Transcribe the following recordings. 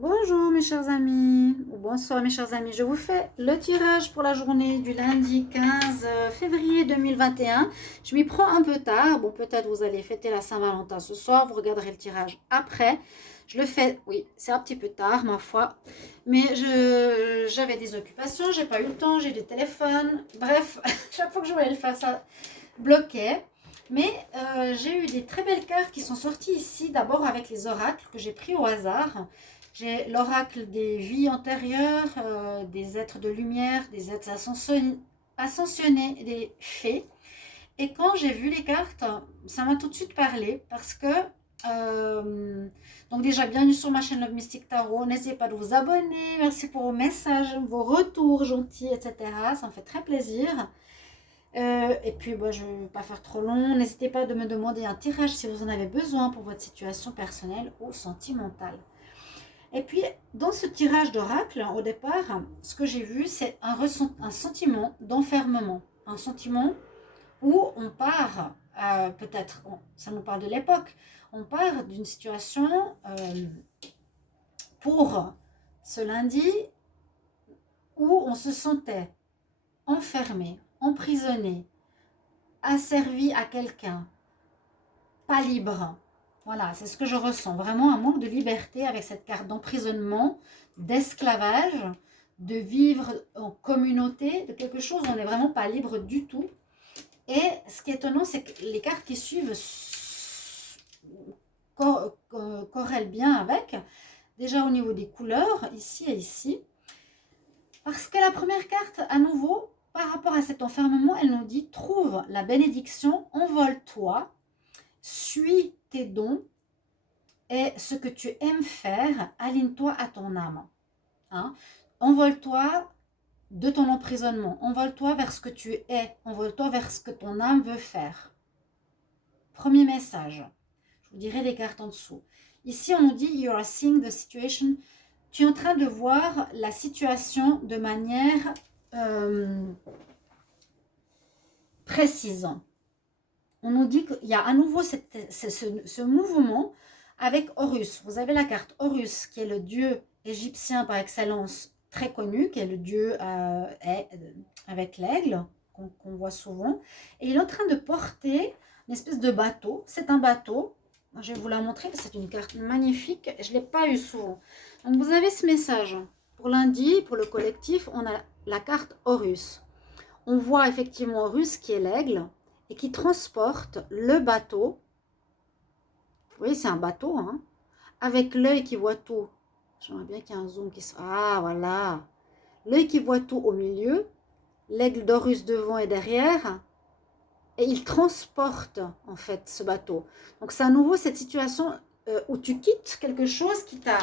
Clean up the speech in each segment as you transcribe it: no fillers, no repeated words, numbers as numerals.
Bonjour mes chers amis, ou bonsoir mes chers amis, je vous fais le tirage pour la journée du lundi 15 février 2021. Je m'y prends un peu tard, bon peut-être vous allez fêter la Saint-Valentin ce soir, vous regarderez le tirage après. Je le fais, oui, c'est un petit peu tard ma foi, mais j'avais des occupations, j'ai pas eu le temps, j'ai des téléphones, bref, chaque fois que je voulais le faire ça bloquait. Mais j'ai eu des très belles cartes qui sont sorties ici, d'abord avec les oracles que j'ai pris au hasard. J'ai l'oracle des vies antérieures, des êtres de lumière, des êtres ascensionnés, des fées. Et quand j'ai vu les cartes, ça m'a tout de suite parlé parce que donc déjà bienvenue sur ma chaîne Love Mystic Tarot. N'hésitez pas de vous abonner. Merci pour vos messages, vos retours gentils, etc. Ça me fait très plaisir. Et puis je ne vais pas faire trop long. N'hésitez pas de me demander un tirage si vous en avez besoin pour votre situation personnelle ou sentimentale. Et puis, dans ce tirage d'oracle, au départ, ce que j'ai vu, c'est un sentiment d'enfermement. Un sentiment où on part, peut-être, ça nous parle de l'époque, on part d'une situation pour ce lundi où on se sentait enfermé, emprisonné, asservi à quelqu'un, pas libre. Voilà, c'est ce que je ressens. Vraiment un manque de liberté avec cette carte d'emprisonnement, d'esclavage, de vivre en communauté, de quelque chose où on n'est vraiment pas libre du tout. Et ce qui est étonnant, c'est que les cartes qui suivent corrèlent bien avec, déjà au niveau des couleurs, ici et ici. Parce que la première carte, à nouveau, par rapport à cet enfermement, elle nous dit « Trouve la bénédiction, envole-toi, suis tes dons et ce que tu aimes faire, aligne-toi à ton âme. Hein? Envole-toi de ton emprisonnement, envole-toi vers ce que tu es, envole-toi vers ce que ton âme veut faire. » Premier message. Je vous dirai les cartes en dessous. Ici, on nous dit « You are seeing the situation ». Tu es en train de voir la situation de manière précise. On nous dit qu'il y a à nouveau ce mouvement avec Horus. Vous avez la carte Horus, qui est le dieu égyptien par excellence, très connu, qui est le dieu avec l'aigle, qu'on voit souvent. Et il est en train de porter une espèce de bateau. C'est un bateau. Je vais vous la montrer, c'est une carte magnifique. Je ne l'ai pas eu souvent. Donc vous avez ce message. Pour lundi, pour le collectif, on a la carte Horus. On voit effectivement Horus qui est l'aigle et qui transporte le bateau. Vous voyez, c'est un bateau, hein, avec l'œil qui voit tout. J'aimerais bien qu'il y ait un zoom qui soit... Ah, voilà. L'œil qui voit tout au milieu, l'aigle d'Horus devant et derrière, et il transporte, en fait, ce bateau. Donc, c'est à nouveau cette situation où tu quittes quelque chose qui t'a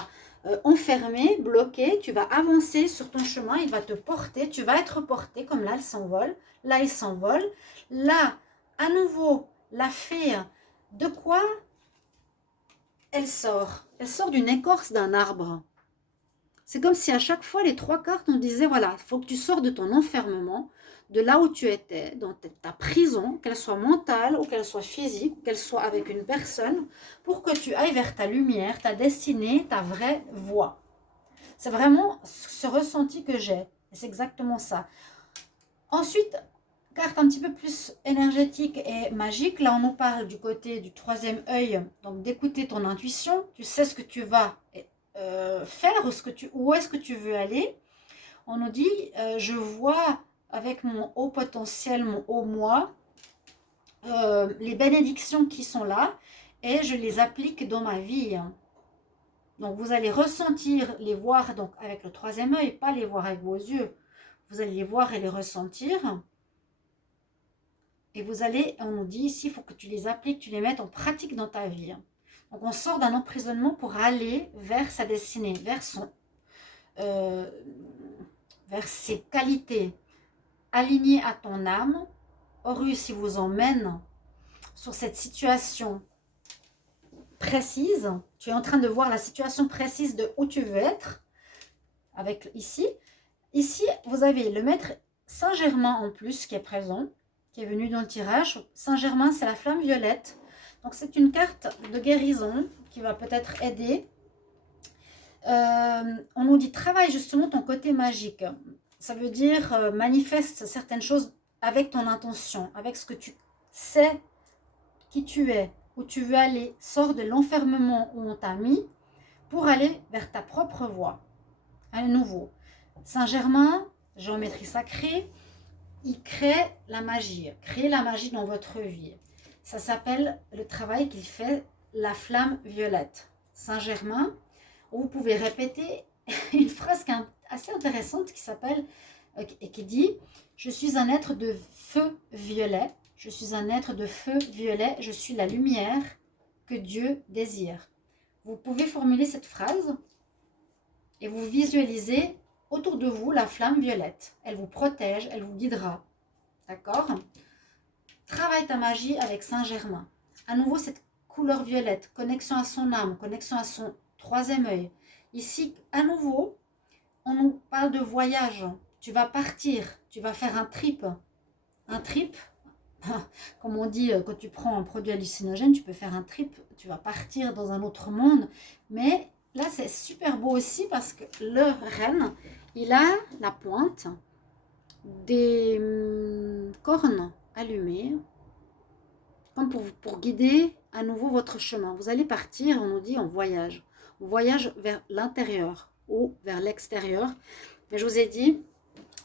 enfermé, bloqué, tu vas avancer sur ton chemin, il va te porter, tu vas être porté, comme là, elle s'envole, là, il s'envole. Là, à nouveau, la fée, de quoi elle sort? Elle sort d'une écorce d'un arbre. C'est comme si à chaque fois, les trois cartes nous disaient, voilà, il faut que tu sors de ton enfermement, de là où tu étais, dans ta prison, qu'elle soit mentale ou qu'elle soit physique, ou qu'elle soit avec une personne, pour que tu ailles vers ta lumière, ta destinée, ta vraie voie. C'est vraiment ce ressenti que j'ai. C'est exactement ça. Ensuite, carte un petit peu plus énergétique et magique. Là, on nous parle du côté du troisième œil, donc d'écouter ton intuition. Tu sais ce que tu vas faire, où est-ce que tu veux aller. On nous dit, je vois avec mon haut potentiel, mon haut moi, les bénédictions qui sont là et je les applique dans ma vie. Donc, vous allez ressentir, les voir donc avec le troisième œil, pas les voir avec vos yeux. Vous allez les voir et les ressentir. Et vous allez, on nous dit ici, il faut que tu les appliques, tu les mettes en pratique dans ta vie. Donc, on sort d'un emprisonnement pour aller vers sa destinée, vers ses qualités alignées à ton âme. Horus, il vous emmène sur cette situation précise. Tu es en train de voir la situation précise de où tu veux être. Avec ici, vous avez le maître Saint-Germain en plus qui est présent, qui est venu dans le tirage. Saint-Germain, c'est la flamme violette. Donc, c'est une carte de guérison qui va peut-être aider. On nous dit travaille justement ton côté magique. Ça veut dire manifeste certaines choses avec ton intention, avec ce que tu sais qui tu es, où tu veux aller. Sors de l'enfermement où on t'a mis pour aller vers ta propre voie. À nouveau, Saint-Germain, géométrie sacrée, il crée la magie dans votre vie. Ça s'appelle le travail qu'il fait, la flamme violette. Saint-Germain, où vous pouvez répéter une phrase assez intéressante qui s'appelle et qui dit « Je suis un être de feu violet, je suis un être de feu violet, je suis la lumière que Dieu désire. » Vous pouvez formuler cette phrase et vous visualisez autour de vous la flamme violette. Elle vous protège, elle vous guidera. D'accord? Travaille ta magie avec Saint-Germain. À nouveau, cette couleur violette, connexion à son âme, connexion à son troisième œil. Ici, à nouveau, on nous parle de voyage. Tu vas partir, tu vas faire un trip. Un trip, comme on dit, quand tu prends un produit hallucinogène, tu peux faire un trip, tu vas partir dans un autre monde. Mais là, c'est super beau aussi parce que le renne, il a la pointe des cornes allumées, comme pour guider à nouveau votre chemin. Vous allez partir, on nous dit, en voyage. On voyage vers l'intérieur ou vers l'extérieur. Mais je vous ai dit,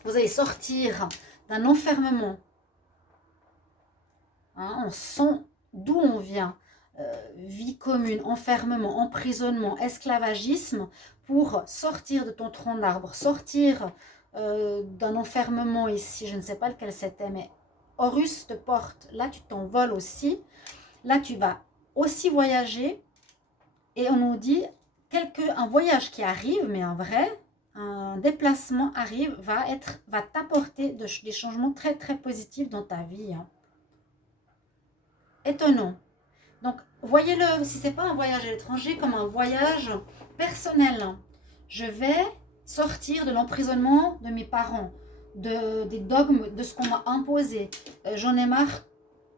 vous allez sortir d'un enfermement. On sent d'où on vient. Vie commune, enfermement, emprisonnement, esclavagisme, pour sortir de ton tronc d'arbre, sortir d'un enfermement ici, je ne sais pas lequel c'était, mais Horus te porte, là tu t'envoles aussi, là tu vas aussi voyager, et on nous dit un voyage qui arrive, mais un vrai, un déplacement arrive, va t'apporter des changements très très positifs dans ta vie. Étonnant. Donc, voyez-le, si ce n'est pas un voyage à l'étranger, comme un voyage personnel. Je vais sortir de l'emprisonnement de mes parents, des dogmes, de ce qu'on m'a imposé. J'en ai marre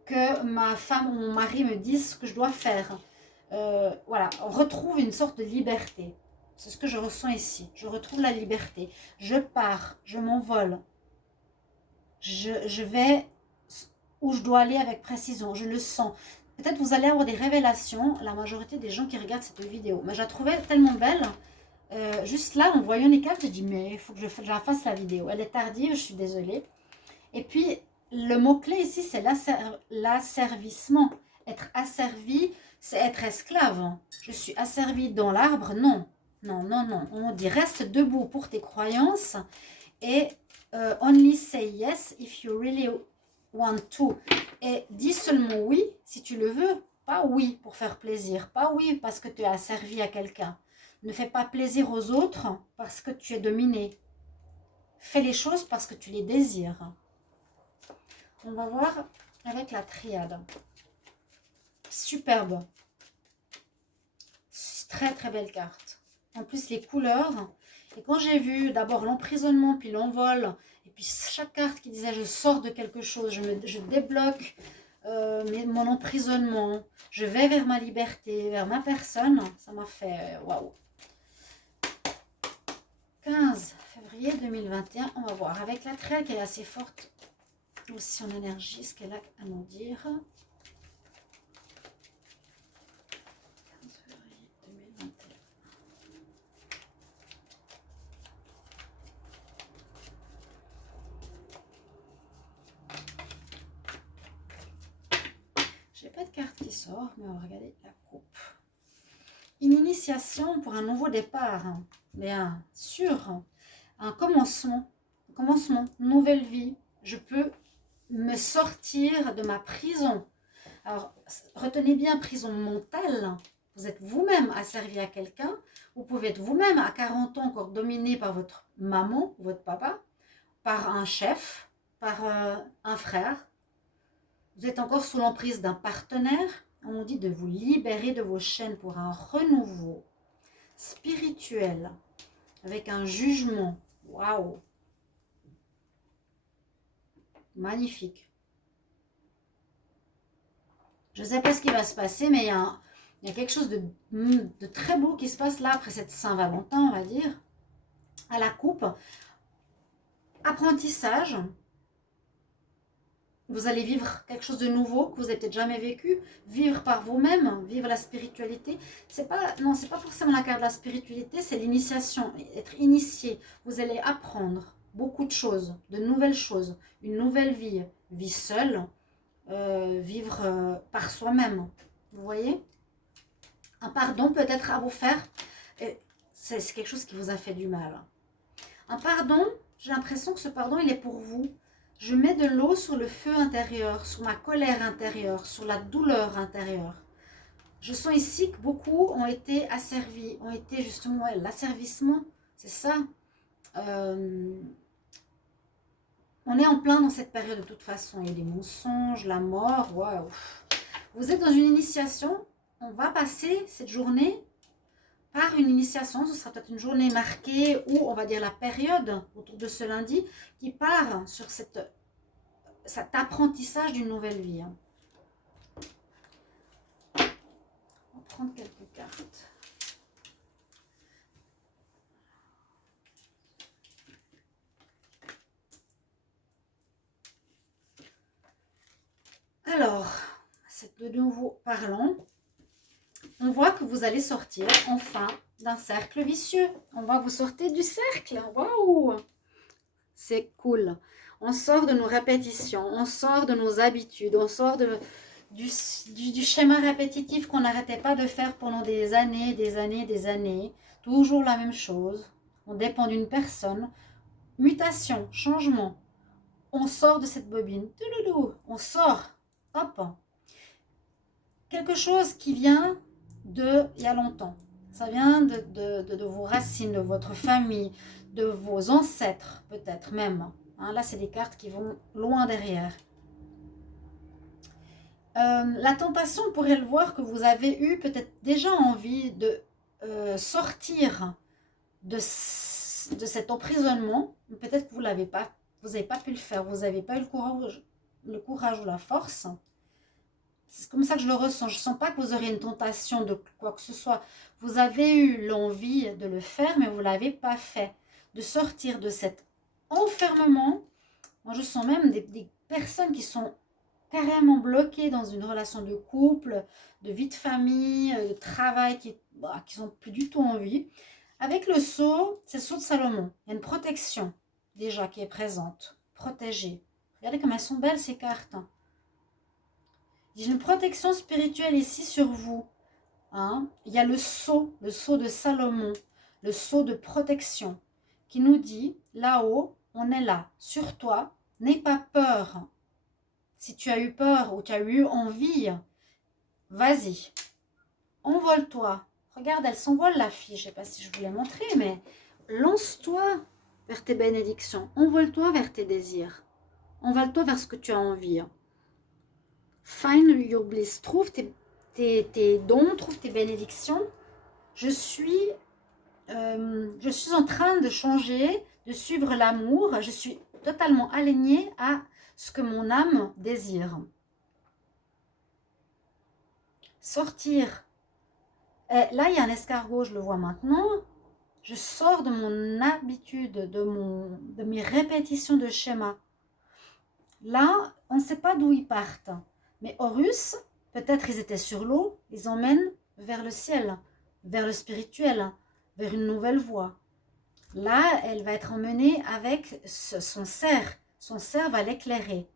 que ma femme ou mon mari me disent ce que je dois faire. Voilà, on retrouve une sorte de liberté. C'est ce que je ressens ici. Je retrouve la liberté. Je pars, je m'envole. Je vais où je dois aller avec précision. Je le sens. Peut-être vous allez avoir des révélations, la majorité des gens qui regardent cette vidéo. Mais je la trouvais tellement belle. Juste là, en voyant les cartes, j'ai dit, mais il faut que je la fasse la vidéo. Elle est tardive, je suis désolée. Et puis, le mot-clé ici, c'est l'asservissement. Être asservi, c'est être esclave. Je suis asservi dans l'arbre, non. Non, non, non. On dit, reste debout pour tes croyances. Et only say yes if you really want to. Et dis seulement oui si tu le veux. Pas oui pour faire plaisir. Pas oui parce que tu es asservi à quelqu'un. Ne fais pas plaisir aux autres parce que tu es dominé. Fais les choses parce que tu les désires. On va voir avec la triade. Superbe. Très très belle carte. En plus les couleurs. Et quand j'ai vu d'abord l'emprisonnement puis l'envol, et puis chaque carte qui disait je sors de quelque chose, je débloque mon emprisonnement, je vais vers ma liberté, vers ma personne, ça m'a fait waouh. 15 février 2021, on va voir avec la triade qui est assez forte aussi en énergie, ce qu'elle a à nous dire. 15 février 2021. J'ai pas de carte qui sort, mais on va regarder la coupe. Une initiation pour un nouveau départ, bien sûr, un commencement, une nouvelle vie. Je peux me sortir de ma prison. Alors, retenez bien, prison mentale. Vous êtes vous-même asservi à quelqu'un. Vous pouvez être vous-même à 40 ans encore dominé par votre maman, votre papa, par un chef, par un frère. Vous êtes encore sous l'emprise d'un partenaire. On nous dit de vous libérer de vos chaînes pour un renouveau spirituel avec un jugement. Waouh! Magnifique. Je ne sais pas ce qui va se passer, mais il y a Il y a quelque chose de très beau qui se passe là, après cette Saint-Valentin, on va dire, à la coupe. Apprentissage. Vous allez vivre quelque chose de nouveau que vous n'avez peut-être jamais vécu, vivre par vous-même, vivre la spiritualité. Non, c'est pas forcément la carte de la spiritualité, c'est l'initiation, être initié. Vous allez apprendre beaucoup de choses, de nouvelles choses, une nouvelle vie, vie seule, vivre par soi-même. Vous voyez? Un pardon peut-être à vous faire, c'est quelque chose qui vous a fait du mal. Un pardon, j'ai l'impression que ce pardon, il est pour vous. Je mets de l'eau sur le feu intérieur, sur ma colère intérieure, sur la douleur intérieure. Je sens ici que beaucoup ont été asservis, ont été justement, ouais, l'asservissement, c'est ça. On est en plein dans cette période de toute façon. Il y a des mensonges, la mort, waouh. Vous êtes dans une initiation, on va passer cette journée par une initiation, ce sera peut-être une journée marquée ou on va dire la période autour de ce lundi qui part sur cet apprentissage d'une nouvelle vie. On va prendre quelques cartes. Alors, c'est de nouveau parlant. On voit que vous allez sortir enfin d'un cercle vicieux. On va vous sortir du cercle. Waouh! C'est cool. On sort de nos répétitions, on sort de nos habitudes, on sort du schéma répétitif qu'on n'arrêtait pas de faire pendant des années, des années, des années. Toujours la même chose. On dépend d'une personne. Mutation, changement. On sort de cette bobine. On sort. Hop. Quelque chose qui vient il y a longtemps. Ça vient de vos racines, de votre famille, de vos ancêtres, peut-être même. Hein, là, c'est des cartes qui vont loin derrière. La tentation, on pourrait le voir que vous avez eu peut-être déjà envie de sortir de cet emprisonnement. Peut-être que vous n'avez pas pu le faire, vous n'avez pas eu le courage ou la force. C'est comme ça que je le ressens. Je ne sens pas que vous auriez une tentation de quoi que ce soit. Vous avez eu l'envie de le faire, mais vous ne l'avez pas fait. De sortir de cet enfermement. Moi, je sens même des personnes qui sont carrément bloquées dans une relation de couple, de vie de famille, de travail, qui n'ont plus du tout envie. Avec le sceau, c'est le sceau de Salomon. Il y a une protection déjà qui est présente. Protégée. Regardez comme elles sont belles ces cartes. J'ai une protection spirituelle ici sur vous. Hein? Il y a le sceau de Salomon, le sceau de protection qui nous dit, là-haut, on est là, sur toi, n'aie pas peur. Si tu as eu peur ou tu as eu envie, vas-y, envole-toi. Regarde, elle s'envole la fille, je ne sais pas si je vous l'ai montré, mais lance-toi vers tes bénédictions, envole-toi vers tes désirs, envole-toi vers ce que tu as envie. Find your bliss. Trouve tes dons, trouve tes bénédictions. Je suis en train de changer, de suivre l'amour. Je suis totalement alignée à ce que mon âme désire. Sortir. Là, il y a un escargot, je le vois maintenant. Je sors de mon habitude, de mes répétitions de schémas. Là, on ne sait pas d'où ils partent. Mais Horus, peut-être ils étaient sur l'eau, ils emmènent vers le ciel, vers le spirituel, vers une nouvelle voie. Là, elle va être emmenée avec son cerf. Son cerf va l'éclairer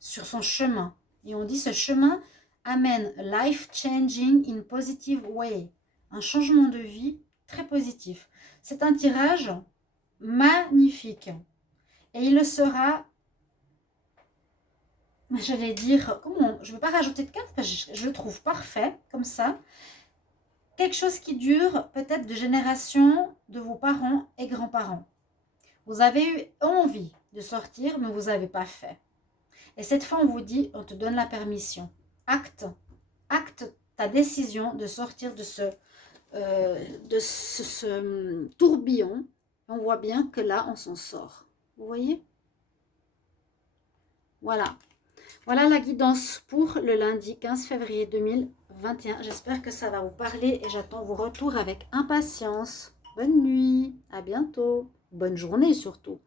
sur son chemin. Et on dit ce chemin amène life changing in positive way. Un changement de vie très positif. C'est un tirage magnifique. Et il le sera... J'allais dire, je ne veux pas rajouter de cartes parce que je le trouve parfait, comme ça. Quelque chose qui dure peut-être de génération de vos parents et grands-parents. Vous avez eu envie de sortir, mais vous n'avez pas fait. Et cette fois, on vous dit, on te donne la permission. Acte ta décision de sortir de ce tourbillon. On voit bien que là, on s'en sort. Vous voyez? Voilà. Voilà la guidance pour le lundi 15 février 2020. 21. J'espère que ça va vous parler et j'attends vos retours avec impatience. Bonne nuit, à bientôt. Bonne journée surtout.